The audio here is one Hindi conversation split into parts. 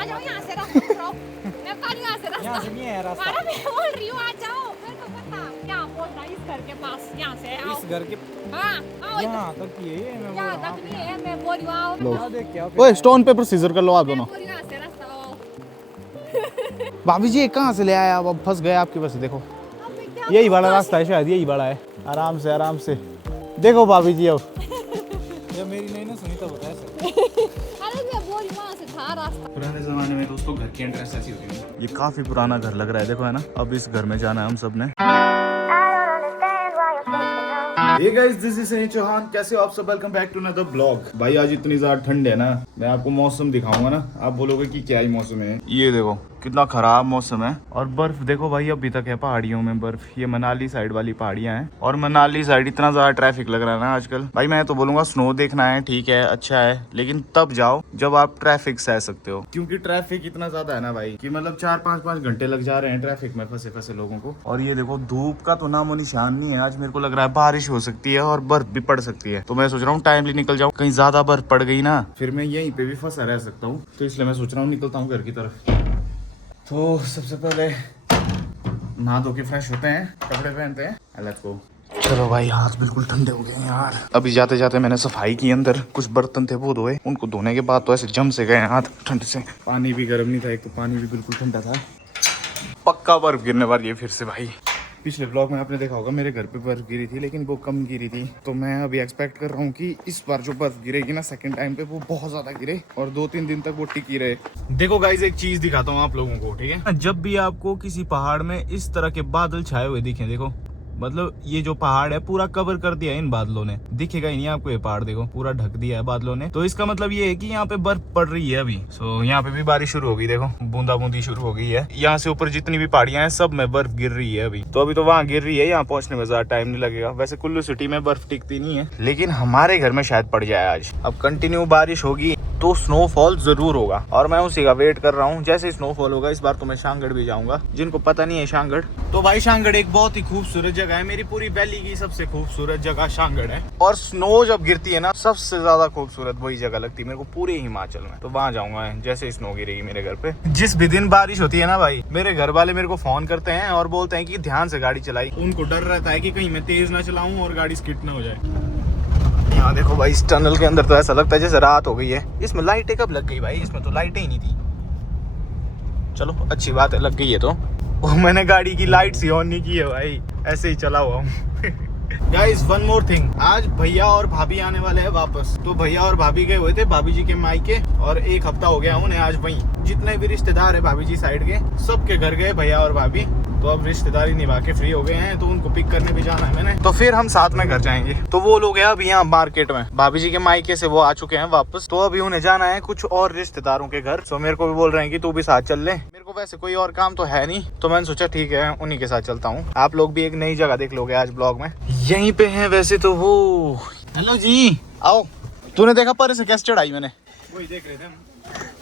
आ जाओ यहाँ से रास्ता मैं बता रही हूँ यहाँ से रास्ता। यहाँ से नहीं है रास्ता। अरे मैं बोल रही हूँ आ जाओ, मेरे को पता यहाँ बोलना इस घर के पास, यहाँ से आओ। इस घर के हाँ आओ यहाँ तक ही है, मैं बोल यहाँ रहा तक नहीं है, मैं बोल रही हूँ आओ। लो। हूँ। देख क्या ओए स्टोन पेपर सीजर कर लो आप दोनों। मैं बोल रही हूँ यहाँ से रास्ता आओ। भाभी जी ये कहाँ से ले आए आप? अब फंस गए आपकी वजह से। देखो अब मैं क्या यही वाला रास्ता है, शायद यही वाला है। आराम से आराम से देखो भाभी जी। अब जब मेरी नहीं ना सुनी तो बता ऐसे। अरे मैं बोल रही हूँ वहाँ से था रास्ता। पुराने जमाने में दोस्तों घर की एंट्रेंस ऐसी होती है। ये काफी पुराना घर लग रहा है, देखो है ना। अब इस घर में जाना है हम सब ने। Hey guys, this is Sunny Chauhan. कैसे हो आप सब? Welcome back to another blog. भाई आज इतनी ज्यादा ठंड है ना, मैं आपको मौसम दिखाऊंगा ना, आप बोलोगे कि क्या ही मौसम है। ये देखो कितना खराब मौसम है। और बर्फ देखो भाई अभी तक है पहाड़ियों में बर्फ। ये मनाली साइड वाली पहाड़ियां हैं। और मनाली साइड इतना ज्यादा ट्रैफिक लग रहा है ना आजकल। भाई मैं तो बोलूंगा स्नो देखना है ठीक है, अच्छा है, लेकिन तब जाओ जब आप ट्रैफिक सह सकते हो। क्योंकि ट्रैफिक इतना ज्यादा है ना भाई कि मतलब 4-5 घंटे लग जा रहे हैं ट्रैफिक में फंसे फंसे लोगों को। और ये देखो धूप का तो नामो निशान नहीं है। आज मेरे को लग रहा है बारिश हो सकती है और बर्फ भी पड़ सकती है। तो मैं सोच रहा हूँ टाइमली निकल जाऊँ, कहीं ज्यादा बर्फ पड़ गई ना फिर मैं यहीं पे भी फंसा रह सकता हूँ। तो इसलिए मैं सोच रहा हूँ निकलता हूँ घर की तरफ। तो सबसे पहले नहा धो के फ्रेश होते हैं, कपड़े पहनते हैं, लेट्स गो। चलो भाई हाथ बिल्कुल ठंडे हो गए हैं यार। अभी जाते जाते मैंने सफाई की, अंदर कुछ बर्तन थे वो धोए। उनको धोने के बाद तो ऐसे जम से गए हाथ ठंड से। पानी भी गर्म नहीं था, एक तो पानी भी बिल्कुल ठंडा था। पक्का बर्फ गिरने वाली है फिर से भाई। पिछले ब्लॉग में आपने देखा होगा मेरे घर पे बर्फ गिरी थी, लेकिन वो कम गिरी थी। तो मैं अभी एक्सपेक्ट कर रहा हूँ कि इस बार जो बर्फ गिरेगी ना सेकंड टाइम पे, वो बहुत ज्यादा गिरे और 2-3 दिन तक वो टिकी रहे। देखो गाइस एक चीज दिखाता हूँ आप लोगों को, ठीक है। जब भी आपको किसी पहाड़ में इस तरह के बादल छाए हुए दिखे, देखो मतलब ये जो पहाड़ है पूरा कवर कर दिया है इन बादलों ने, दिखेगा ही नहीं आपको ये पहाड़, देखो पूरा ढक दिया है बादलों ने। तो इसका मतलब ये है कि यहाँ पे बर्फ पड़ रही है अभी। सो यहाँ पे भी बारिश शुरू हो गई, देखो बूंदा बूंदी शुरू हो गई है। यहाँ से ऊपर जितनी भी पहाड़ियां हैं सब में बर्फ गिर रही है अभी। तो अभी तो वहाँ गिर रही है, यहाँ पहुंचने में ज्यादा टाइम नहीं लगेगा। वैसे कुल्लू सिटी में बर्फ टिकती नहीं है, लेकिन हमारे घर में शायद पड़ जाए आज। अब कंटिन्यू बारिश होगी तो स्नोफॉल जरूर होगा और मैं उसी का वेट कर रहा हूँ। जैसे स्नोफॉल होगा इस बार तो मैं शांगड़ भी जाऊंगा। जिनको पता नहीं है शांगड़, तो भाई शांगड़ एक बहुत ही खूबसूरत जगह है। मेरी पूरी वैली की सबसे खूबसूरत जगह शांगड़ है। और स्नो जब गिरती है ना सबसे ज्यादा खूबसूरत वही जगह लगती है मेरे को पूरे हिमाचल में। तो वहां जाऊंगा जैसे स्नो गिरेगी मेरे घर पे। जिस भी दिन बारिश होती है ना भाई, मेरे घर वाले मेरे को फोन करते हैं और बोलते हैं कि ध्यान से गाड़ी चलाई। उनको डर रहता है कि कहीं मैं तेज ना चलाऊं और गाड़ी स्किड ना हो जाए। यहाँ देखो भाई इस टनल के अंदर तो ऐसा लगता है जैसे रात हो गई है। इसमें लाइटें कब लग गई भाई? इसमें तो लाइटें ही नहीं थी। चलो अच्छी बात है लग गई है तो। मैंने गाड़ी की लाइट सी ऑन नहीं की है भाई, ऐसे ही चला हुआ हूँ। गाइस वन मोर थिंग, आज भैया और भाभी आने वाले हैं वापस। तो भैया और भाभी गए हुए थे भाभी जी के मायके और 1 हफ्ता हो गया उन्हें आज वहीं। जितने भी रिश्तेदार है भाभी जी साइड के सबके घर गए भैया और भाभी। तो अब रिश्तेदारी निभा के फ्री हो गए हैं, तो उनको पिक करने भी जाना है मैंने। तो फिर हम साथ में घर जाएंगे। तो वो लोग हैं अभी यहाँ मार्केट में, भाभी जी के मायके से वो आ चुके हैं वापस। तो अभी उन्हें जाना है कुछ और रिश्तेदारों के घर। तो मेरे को भी बोल रहे हैं कि तू भी साथ चल ले। मेरे को वैसे कोई और काम तो है नहीं, तो मैंने सोचा ठीक है उन्हीं के साथ चलता हूँ। आप लोग भी एक नई जगह देख लोगे आज ब्लॉग में। यहीं पे है वैसे तो वो। हेलो जी आओ। तूने देखा पर से कैसे चढ़ाई मैंने? वही देख रहे थे हम।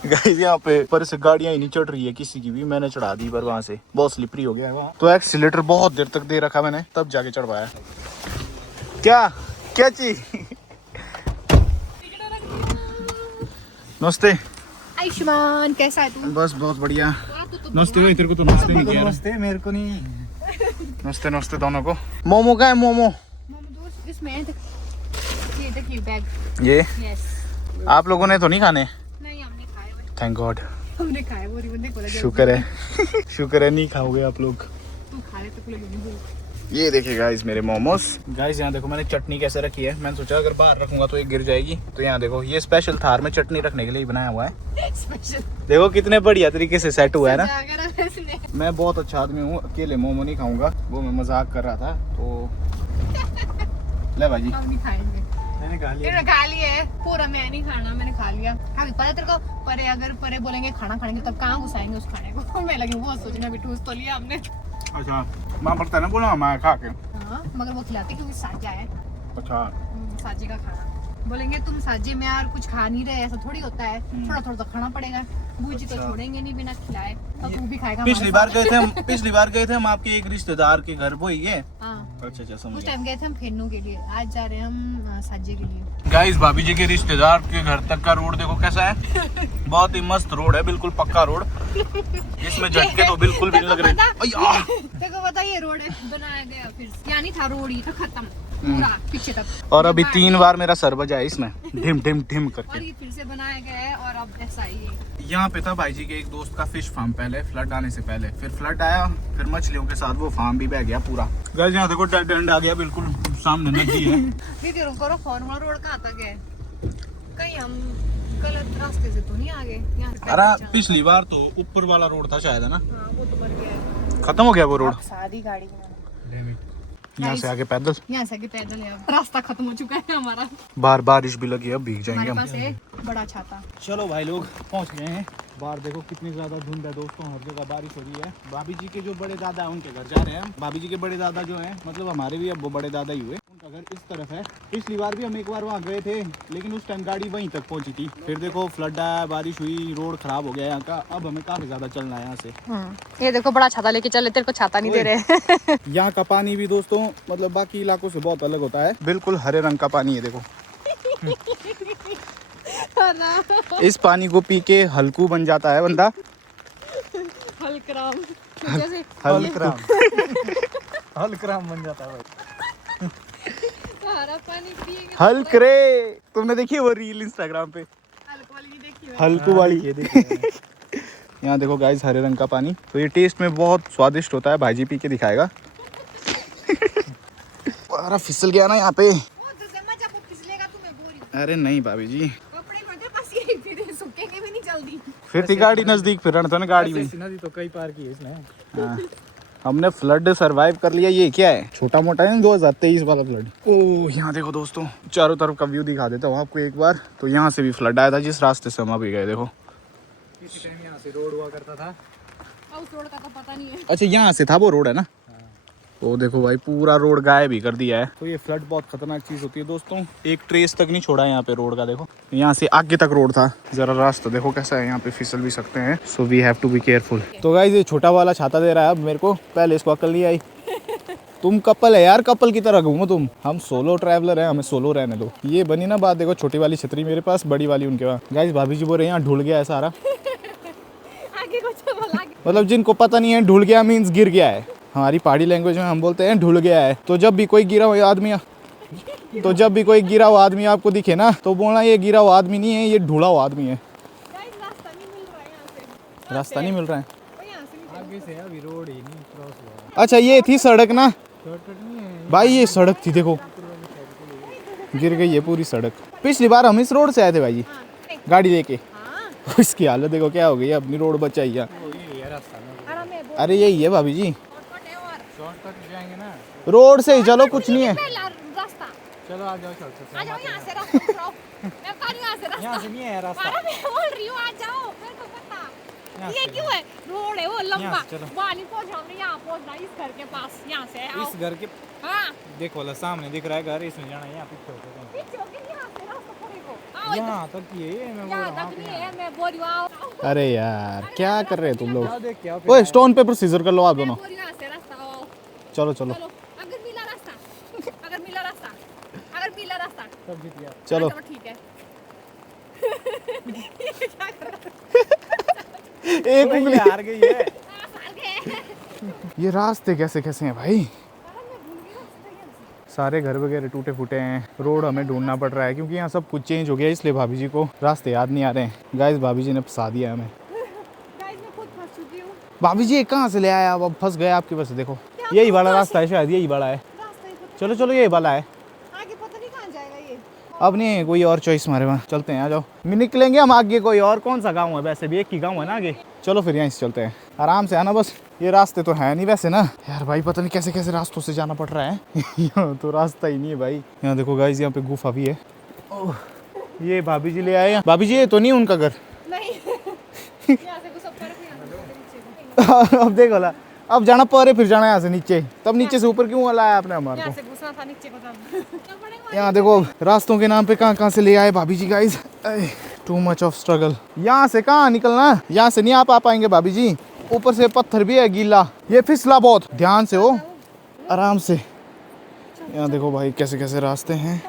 गाइस यहाँ पे पर से गाड़ियां ही नहीं चढ़ रही है किसी की भी। मैंने चढ़ा दी पर वहां से बहुत स्लिपरी हो गया है वहाँ। तो एक्सीलेटर बहुत देर तक दे रखा मैंने, तब जाके चढ़वाया। क्या क्या चीज? नमस्ते आयुष्मान कैसा है तू? बस बहुत बढ़िया। नमस्ते भाई, तेरे को तो नमस्ते नहीं किया। नमस्ते, मेरे को नहीं। नमस्ते नमस्ते दोनों को। मोमो का है मोमो? इसमें ये देखिए बैग। ये यस। आप लोगों ने तो नहीं खाने? नहीं हमने खाए भाई। Thank God. हमने खाए वो रिबन को लगे। शुक्र है शुक्र है नहीं खाओगे आप लोग। तू खा ले तो लगे। ये देखिए गाइस मेरे मोमोज। गाइस यहाँ देखो मैंने चटनी कैसे रखी है। मैंने सोचा अगर बाहर रखूंगा तो ये गिर जाएगी। तो यहाँ देखो ये स्पेशल थार में चटनी रखने के लिए बनाया हुआ है। स्पेशल देखो कितने बढ़िया तरीके से सेट हुआ है ना। जाकर इसने मैं बहुत अच्छा आदमी हूँ, अकेले मोमो नहीं खाऊंगा। वो मैं मजाक कर रहा था तो ले भाई। हम नहीं खाएंगे। मैंने खा लिया। तेरे खा लिया है पूरा, मैं नहीं खाना, मैंने खा लिया। हाँ पता तेरे को परे अगर परे बोलेंगे खाना खाएंगे तब कहाँ घुसाएंगे उस खाने को। मैं लगी वो सोचना भी ठूस तो लिया हमने। अच्छा माँ पड़ता है ना बोला मैं खा के। हाँ मगर वो खिलाते क्योंकि साजा है। अच्छा साजे का खाना बोलेंगे तुम साजे में यार कुछ खा नहीं रहे, ऐसा थोड़ी होता है, थोड़ा थोड़ा तो खाना पड़ेगा। बूजी तो छोड़ेंगे नहीं बिना खिलाए, तो तू भी खाएगा। पिछली बार गए थे हम आपके एक रिश्तेदार के घर, वो ही है। अच्छा समझ उस टाइम गए थे हम फेनू के लिए, आज जा रहे हैं हम साजे के लिए। गाइस भाभी जी के रिश्तेदार के घर तक का रोड देखो कैसा है। बहुत ही मस्त रोड है, बिल्कुल पक्का रोड। इसमें झटके तो बिल्कुल भी नहीं लग रहे। देखो पता ये रोड बनाया गया फिर, क्या नहीं था रोड, ही था खत्म पूरा पीछे तक। और अभी 3 बार मेरा सर बजा है इसमें, ढिम ढिम ढिम करके। और ये फिर से बनाया गया है और अब ऐसा ही है। यहाँ पे था भाई जी के एक दोस्त का फिश फार्म पहले, फ्लड आने से पहले। फिर फ्लड आया, फिर मछलियों के साथ वो फार्म भी बह गया पूरा। गाइस यहाँ देखो डेड एंड आ गया, बिल्कुल सामने नदी है। दीदी रुको, फॉर्मूला रोड कहाँ तक है? कहीं हम गलत रास्ते से तो नहीं आ गए? यहाँ से अरे पिछली बार तो ऊपर वाला रोड था शायद, है ना? हाँ, वो तो बन गया है। खत्म हो गया वो रोड। सारी गाड़ी यहाँ से आगे पैदल, यहाँ से आगे पैदल है। अब रास्ता खत्म हो चुका है हमारा। बार बारिश भी लगी है, अब भीग जाएंगे हमारे हम। पास है बड़ा छाता। चलो भाई लोग पहुंच गए हैं। बाहर देखो कितनी ज्यादा धुंध है दोस्तों, हर जगह बारिश हो रही है। भाभी जी के जो बड़े दादा है उनके घर जा रहे हैं हम। भाभी जी के बड़े दादा जो हैं, मतलब हमारे भी अब वो बड़े दादा ही हुए, उनका घर इस तरफ है। पिछली बार भी हम एक बार वहाँ गए थे, लेकिन उस टाइम गाड़ी वहीं तक पहुंची थी। फिर देखो फ्लड आया, बारिश हुई, रोड खराब हो गया यहाँ का। अब हमें काफी ज्यादा चलना है यहाँ से। ये देखो बड़ा छाता लेके चले, तेरे को छाता नहीं दे रहे। यहाँ का पानी भी दोस्तों मतलब बाकी इलाकों से बहुत अलग होता है, बिल्कुल हरे रंग का पानी है देखो। इस पानी को पी के हल्कू बन जाता है बंदा। हल्कराम जैसे हल्कराम बन जाता है भाई। सारा पानी पिएंगे। हल्क रे, तुमने देखी है वो रील इंस्टाग्राम पे, हल्क वाली की देखी है। हल्कू वाली? यहाँ देखो गाइस हरे रंग का पानी, तो ये टेस्ट में बहुत स्वादिष्ट होता है। भाईजी पी के दिखाएगा। अरे फिसल गया ना यहाँ पे। अरे नहीं भाभी जी, सूखेंगे भी नहीं जल्दी। फिर थी गाड़ी नजदीक, फिर ना गाड़ी में। नदी तो कई पार की है इसने। हाँ। हमने फ्लड सरवाइव कर लिया। ये क्या है, छोटा मोटा है 2023 वाला फ्लड। ओह यहाँ देखो दोस्तों, चारों तरफ का व्यू दिखा देता हूँ आपको एक बार। तो यहाँ से भी फ्लड आया था, जिस रास्ते से हम अभी गए देखो। किसी टाइम यहाँ से रोड हुआ करता था। उस रोड का तो पता नहीं है। अच्छा यहाँ से था वो रोड, है ना? वो देखो भाई पूरा रोड गायब ही कर दिया है। तो ये फ्लड बहुत खतरनाक चीज होती है दोस्तों, एक ट्रेस तक नहीं छोड़ा है यहाँ पे रोड का। देखो यहाँ से आगे तक रोड था, जरा रास्ता देखो कैसा है, यहाँ पे फिसल भी सकते हैं। So we have to be careful. तो गाइस ये छोटा वाला छाता दे रहा है अब मेरे को, पहले इसको अकल नहीं आई। तुम कपल है यार, कपल की तरह घूमो तुम। हम सोलो ट्रैवलर है, हमें सोलो रहने दो। ये बनी ना बात, देखो छोटी वाली छतरी मेरे पास, बड़ी वाली उनके पास। गाइस भाभी जी बोल रहे हैं यहाँ ढुल गया है सारा। मतलब जिनको पता नहीं है, ढुल गया मीन्स गिर गया है। हमारी पहाड़ी लैंग्वेज में हम बोलते हैं ढुल गया है। तो जब भी कोई गिरा हुआ आदमी आपको दिखे ना, तो बोलना ये गिरा हुआ आदमी नहीं है, ये ढुला हुआ आदमी है। रास्ता नहीं मिल रहा है आगे से, अभी रोड ही नहीं क्रॉस हुआ। अच्छा ये थी सड़क ना शॉर्टकट नहीं है भाई, ये सड़क थी देखो, गिर गई है पूरी सड़क। पिछली बार हम इस रोड से आए थे भाई जी गाड़ी लेके। इसकी हालत देखो क्या हो गई है, अपनी रोड बचाई है। अरे यही है भाभी जी, शॉर्टकट जाएंगे ना, रोड से ही चलो, कुछ नहीं है। चलो आ जाओ शॉर्टकट। आ जाओ यहाँ से रास्ता पकड़ो। मैं कह रही हूँ यहाँ से रास्ता। यहाँ से नहीं है रास्ता। अरे मैं बोल रही हूँ आ जाओ, मेरे को पता। ये क्यों है, रोड है वो लंबा, वहाँ नहीं पहुँचना, यहाँ पहुँचना इस घर के पास, यहाँ से आओ। इस घर के हाँ देखो वाला सामने दिख रहा है घर, इसमें जाना है, यहाँ पीछे होकर पीछे होके यहाँ से रास्ता पकड़ेगो। आओ यहाँ तक ये है, मैं बोल यहाँ रहा हूँ तक नहीं है, मैं बोल रही हूँ आओ। अरे यार क्या कर रहे हैं तुम लोग? क्या देख के आओ। ओए स्टोन पेपर सीजर कर लो आप दोनों। मैं बोल रही हूँ यहाँ से रास्ता आओ। चलो चलो चलो अगर मिला रास्ता, अगर मिला रास्ता, अगर मिला रास्ता, सब जीत गया। चलो ठीक है। एक उंगली हार गई है। ये रास्ते कैसे कैसे हैं भाई, सारे घर वगैरह टूटे फूटे हैं। रोड हमें ढूंढना पड़ रहा है क्योंकि यहाँ सब कुछ चेंज हो गया, इसलिए भाभी जी को रास्ते याद नहीं आ रहे हैं। गाइस भाभी जी ने फंसा दिया हमें। भाभी जी कहाँ से ले आया, अब फंस गए आपकी वजह से। देखो यही वाला रास्ता है, शायद यही वाला है। चलो चलो यही वाला है, आगे पता नहीं कहाँ जाएगा ये। अब नहीं कोई और चॉइस हमारे वहाँ, चलते हैं आ जाओ। निकलेंगे हम आगे, कोई और कौन सा गाँव है, वैसे भी एक ही गाँव है ना आगे। चलो फिर यहीं से चलते हैं, आराम से आना बस। ये रास्ते तो है नहीं वैसे ना यार भाई, पता नहीं कैसे कैसे रास्तों से जाना पड़ रहा है। यहाँ तो रास्ता ही नहीं है भाई। यहाँ देखो गाइस, यहाँ पे गुफा भी है। ओह ये भाभी जी ले आए हैं। भाभी जी ये तो नहीं उनका घर? नहीं यहाँ से कुछ सब फर्क नहीं आता। अब देखो ला, अब जाना परे, फिर जाना यहाँ से नीचे, तब नीचे से ऊपर क्यों लाया आपने हमारे यहाँ को? से घुसना था नीचे को तब। यहाँ देखो रास्तों के नाम पे कहाँ कहाँ से ले आए भाभी जी guys. Too much of struggle. यहाँ से कहाँ निकलना, यहाँ से नहीं आप आ पाएंगे भाभी जी, ऊपर से पत्थर भी है गीला, ये फिसला बहुत, ध्यान से हो, आराम से। यहाँ देखो भाई कैसे कैसे रास्ते हैं।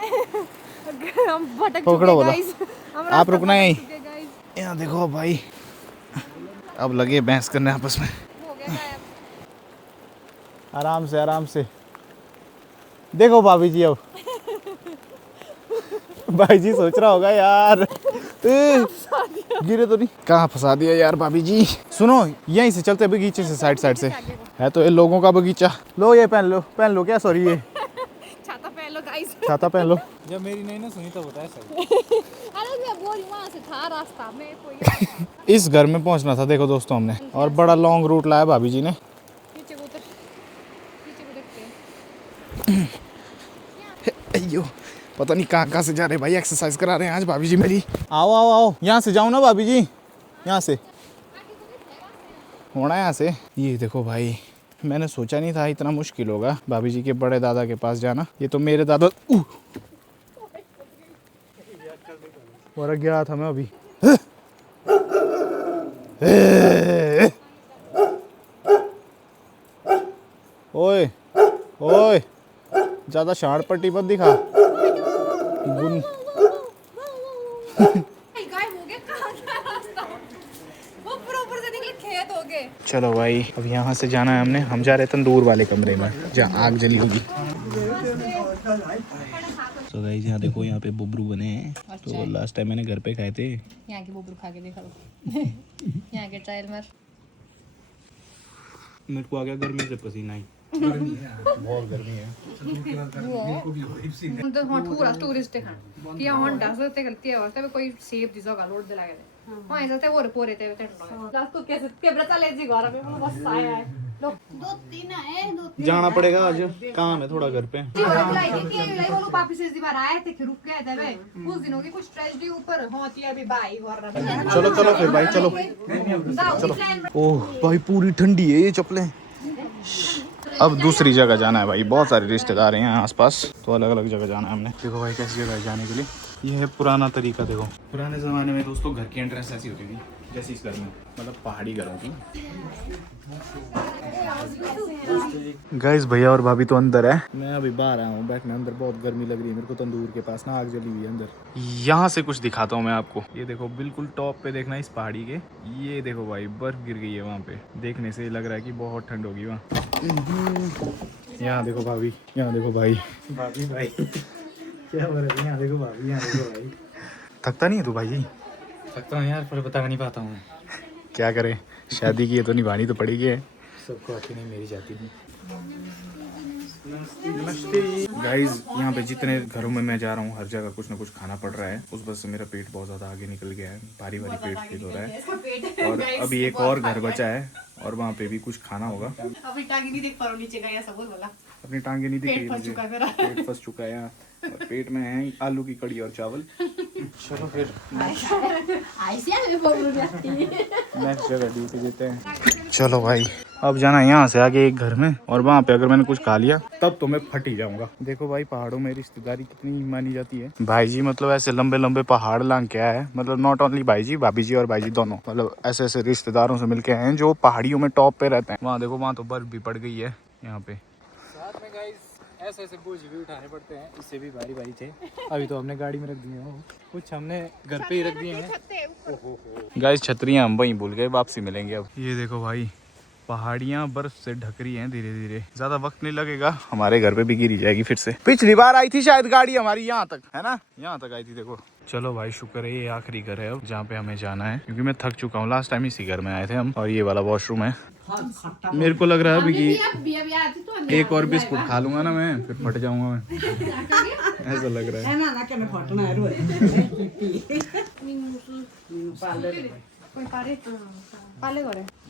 हम भटक पकड़ो चुके बोला। गाइस, आप रुकना यहीं। गाइस यहाँ देखो भाई, अब लगे बहस करने आपस में। हो गया गायब। आराम से आराम से देखो भाभी जी। अब भाई जी सोच रहा होगा यार गिरे तो नहीं, कहाँ फंसा दिया यार भाभी जी। सुनो यहीं से चलते बगीचे से, साइड साइड से है तो ये लोगों का बगीचा। लो ये पहन लो क्या, सॉरी ये छाता पहन लो गाइस। छाता पहन लो। जब मेरी नहीं ना सुनी तो बताया सही। अरे मैं बोल रही हूं, वहां से था रास्ता में कोई। इस घर में पहुंचना था देखो दोस्तों हमने, और बड़ा लॉन्ग रूट लाया भाभी जी ने। नीचे को उतर, नीचे को देखते हैं। अयो पता नहीं कहाँ कहाँ से जा रहे भाई, एक्सरसाइज करा रहे हैं आज भाभी जी मेरी। आओ आओ आओ, यहाँ से जाओ ना भाभी जी, यहाँ से होना, यहाँ से। ये देखो भाई, मैंने सोचा नहीं था इतना मुश्किल होगा भाभी जी के बड़े दादा के पास जाना। ये तो मेरे दादा और गया था मैं अभी। ओए ओए, ज्यादा शार्ट पट्टी मत दिखा। गुन गायब हो गया, कहां गया रास्ता? वो ऊपर से निकले खेत हो गए। चलो भाई, अब यहाँ से जाना है हमने। हम जा रहे हैं तंदूर वाले कमरे में जहाँ आग जली होगी। तो गाइस यहाँ देखो, यहाँ पे बुबरू बने हैं। तो लास्ट टाइम मैंने घर पे खाए थे। यहाँ की बुबरू खा के देखा लो। यहाँ के ट्रायल में मेरे को आ गया गर्मी से पसीना ही। बहुत गर्मी है। तो हाँ पूरा टूरिस्ट है कि यहाँ डस ते गलती है और तब कोई सेफ दिसो का लोड दिला के हाँ ऐसा ते और पोरे ते लास्ट तो कैसे के बता ले जी घर में बस आया है लो 2-3 है 2-3 जाना पड़ेगा आज, काम है थोड़ा घर पे। वो लोग वापस इस बार आए थे, रुक गए थे भाई कुछ दिनों की, कुछ ट्रेजेडी ऊपर होती है अभी भाई और चलो चलो फिर भाई, चलो चलो। ओह भाई पूरी ठंडी है ये चप्पलें। अब दूसरी जगह जाना है भाई, बहुत सारे रिश्तेदार हैं यहाँ आसपास, तो अलग अलग जगह जाना है हमने। देखो भाई कैसी जगह है जाने के लिए। ये है पुराना तरीका। देखो पुराने ज़माने में दोस्तों घर की एंट्रेंस ऐसी होती थी जैसी इस घर में, मतलब पहाड़ी घरों की। गाइस भैया और भाभी तो अंदर है, मैं अभी बाहर आया हूँ बैठने। अंदर बहुत गर्मी लग रही है मेरे को, तंदूर के पास ना आग जली हुई है अंदर। यहाँ से कुछ दिखाता हूँ मैं आपको। ये देखो बिल्कुल टॉप पे देखना इस पहाड़ी के, ये देखो भाई बर्फ गिर गई है वहाँ पे। देखने से लग रहा है कि बहुत ठंड होगी वहाँ। यहाँ देखो भाभी, यहाँ देखो भाई। भाभी भाई क्या बोल रहे हैं? यहाँ देखो भाभी, यहाँ देखो भाई। थकता नहीं है तू भाई जी? थकता हूँ यार, पर बता नहीं पाता हूँ। क्या करें, शादी की है तो निभानी तो पड़ेगी है। सबको आती नहीं, मेरी जाती नहीं। गाइज यहाँ पे जितने घरों में मैं जा रहा हूँ हर जगह कुछ ना कुछ खाना पड़ रहा है। उस वजह से मेरा पेट बहुत ज़्यादा आगे निकल गया है, भारी भारी पेट फील हो रहा है। और अभी एक और घर बचा है और वहाँ पे भी कुछ खाना होगा। अभी टांगे नहीं देख पा रहा हूँ नीचे का, ऐसा बोला अपनी टांगे नहीं दिख रही पेट फंस मुझे, चुका है मेरा। पेट फंस चुका है यहाँ, और पेट में है आलू की कड़ी और चावल। चलो फिर नेक्स्ट जगह ड्यूटी देते हैं। चलो भाई, अब जाना है यहाँ से आगे एक घर में, और वहाँ पे अगर मैंने कुछ खा लिया तब तो मैं फट ही जाऊंगा। देखो भाई पहाड़ों में रिश्तेदारी कितनी मानी जाती है। भाई जी मतलब ऐसे लंबे लंबे पहाड़ लांग के आए हैं, मतलब नॉट ओनली भाई जी, भाभी जी और भाई जी दोनों, मतलब ऐसे ऐसे रिश्तेदारों से मिलके आए हैं जो पहाड़ियों में टॉप पे रहते हैं। वहाँ देखो वहाँ तो बर्फ भी पड़ गई है यहाँ पे। साथ में गाइस ऐसे ऐसे बोझ भी उठाने पड़ते हैं, इससे भी भारी भारी थे। अभी तो हमने गाड़ी में रख दिए हो, कुछ हमने घर पे ही रख दिए हैं। गाइस छतरियाँ हम वहीं भूल गए, वापसी मिलेंगे अब। ये देखो भाई पहाड़ियाँ बर्फ से ढक रही हैं धीरे धीरे, ज्यादा वक्त नहीं लगेगा, हमारे घर पे भी गिरी जाएगी फिर से। पिछली बार आई थी शायद गाड़ी हमारी यहाँ तक, है ना, यहाँ तक आई थी देखो। चलो भाई शुक्र है ये आखिरी घर है अब जहाँ पे हमें जाना है, क्योंकि मैं थक चुका हूँ। लास्ट टाइम इसी घर में आए थे हम, और ये वाला वॉशरूम है। मेरे को लग रहा है अभी कि एक और बिस्कुट खा लूंगा ना मैं, फिर फट जाऊंगा मैं, ऐसा लग रहा है।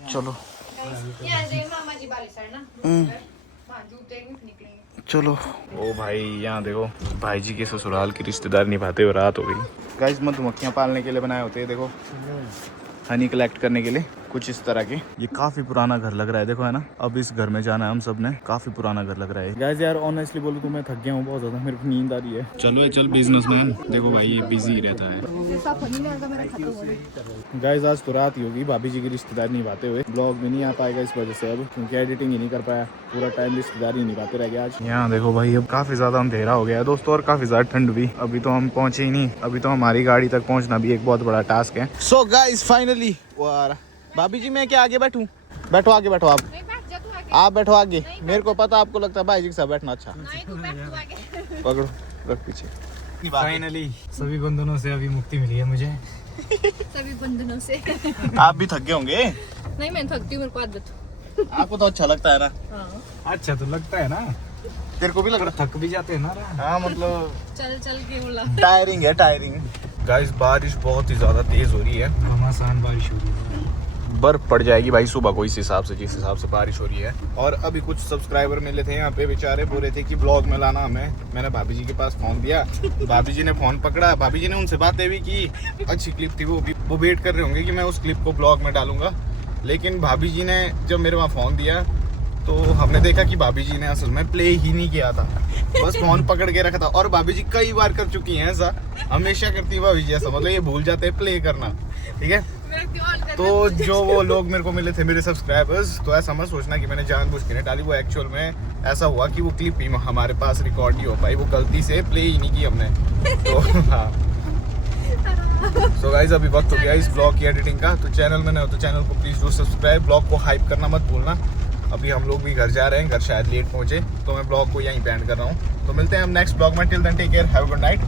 चलो चलो। ओ भाई यहाँ देखो भाई जी के ससुराल की रिश्तेदार निभाते हुए रात हो गई। गाइस मधुमक्खियाँ पालने के लिए बनाए होते हैं, देखो हनी कलेक्ट करने के लिए। कुछ इस तरह के। ये काफी पुराना घर लग रहा है, देखो है ना। अब इस घर में जाना है हम सब ने, काफी पुराना घर लग रहा है। गाइस यार ऑनेस्टली बोलूं तो मैं थक गया हूँ बहुत ज्यादा, मेरे को नींद आ रही है। चलो चल बिजनेसमैन, देखो भाई ये बिजी ही रहता है। गाइस आज तो रात ही होगी, भाभी जी की रिश्तेदारी निभाते हुए। ब्लॉग में नहीं आ पाएगा इस वजह से अब, क्योंकि एडिटिंग ही नहीं कर पाया, पूरा टाइम रिश्तेदारी निभाते रह गया आज। यहाँ देखो भाई अब काफी ज्यादा अंधेरा हो गया है दोस्तों, और काफी ज्यादा ठंड भी। अभी तो हम पहुंचे ही नहीं, अभी तो हमारी गाड़ी तक पहुंचना भी एक बहुत बड़ा टास्क है। सो गाइस फाइनली भाभी जी मैं क्या आगे बैठूं? बैठो आगे, बैठो आप बैठो आगे। मेरे को पता आपको लगता है भाई जी के साथ बैठना अच्छा। पकड़ो, रख पीछे। फाइनली सभी बंधनों से अभी मुक्ति मिली है मुझे। सभी बंधनों से। आप भी थक गए होंगे। नहीं मैं थकती हूँ, मेरे को आदत। आपको तो अच्छा लगता है ना? अच्छा तो लगता है ना, तेरे को भी लग रहा? थक भी जाते हैं ना। हाँ मतलब चल के बोला टायरिंग है, टायरिंग। गाइस बारिश बहुत ही ज्यादा तेज हो रही है, घमासान बारिश हो रही है। बर्फ पड़ जाएगी भाई सुबह को इस हिसाब से, जिस हिसाब से बारिश हो रही है। और अभी कुछ सब्सक्राइबर मिले थे यहाँ पे, बेचारे बोल रहे थे कि ब्लॉग में लाना हमें। मैंने भाभी जी के पास फोन दिया, भाभी जी ने फोन पकड़ा, भाभी जी ने उनसे बातें भी की, अच्छी क्लिप थी वो वेट कर रहे होंगे कि मैं उस क्लिप को ब्लॉग में डालूंगा। लेकिन भाभी जी ने जब मेरे वहाँ फोन दिया तो हमने देखा कि भाभी जी ने असल में प्ले ही नहीं किया था, बस फोन पकड़ के रखा था। और भाभी जी कई बार कर चुकी हैं ऐसा, हमेशा करती है भाभी जी ऐसा, मतलब ये भूल जाते हैं प्ले करना, ठीक है। तो जो वो लोग मेरे को मिले थे, मेरे सब्सक्राइबर्स, तो ऐसा मत सोचना कि मैंने जानबूझ के नहीं डाली। वो एक्चुअल में ऐसा हुआ कि वो क्लिप ही हमारे पास रिकॉर्ड नहीं हो पाई, वो गलती से प्ले ही नहीं की हमने। तो हाँ सो गाइस अभी वक्त हो गया इस ब्लॉग की एडिटिंग का। तो चैनल में नए हो तो चैनल को प्लीज डू सब्सक्राइब, ब्लॉग को हाइप करना मत भूलना। अभी हम लोग भी घर जा रहे हैं, घर शायद लेट पहुंचे, तो मैं ब्लॉग को यहीं पे एंड कर रहा हूँ। तो मिलते हैं हम नेक्स्ट ब्लॉग में, till then take care, have a good night.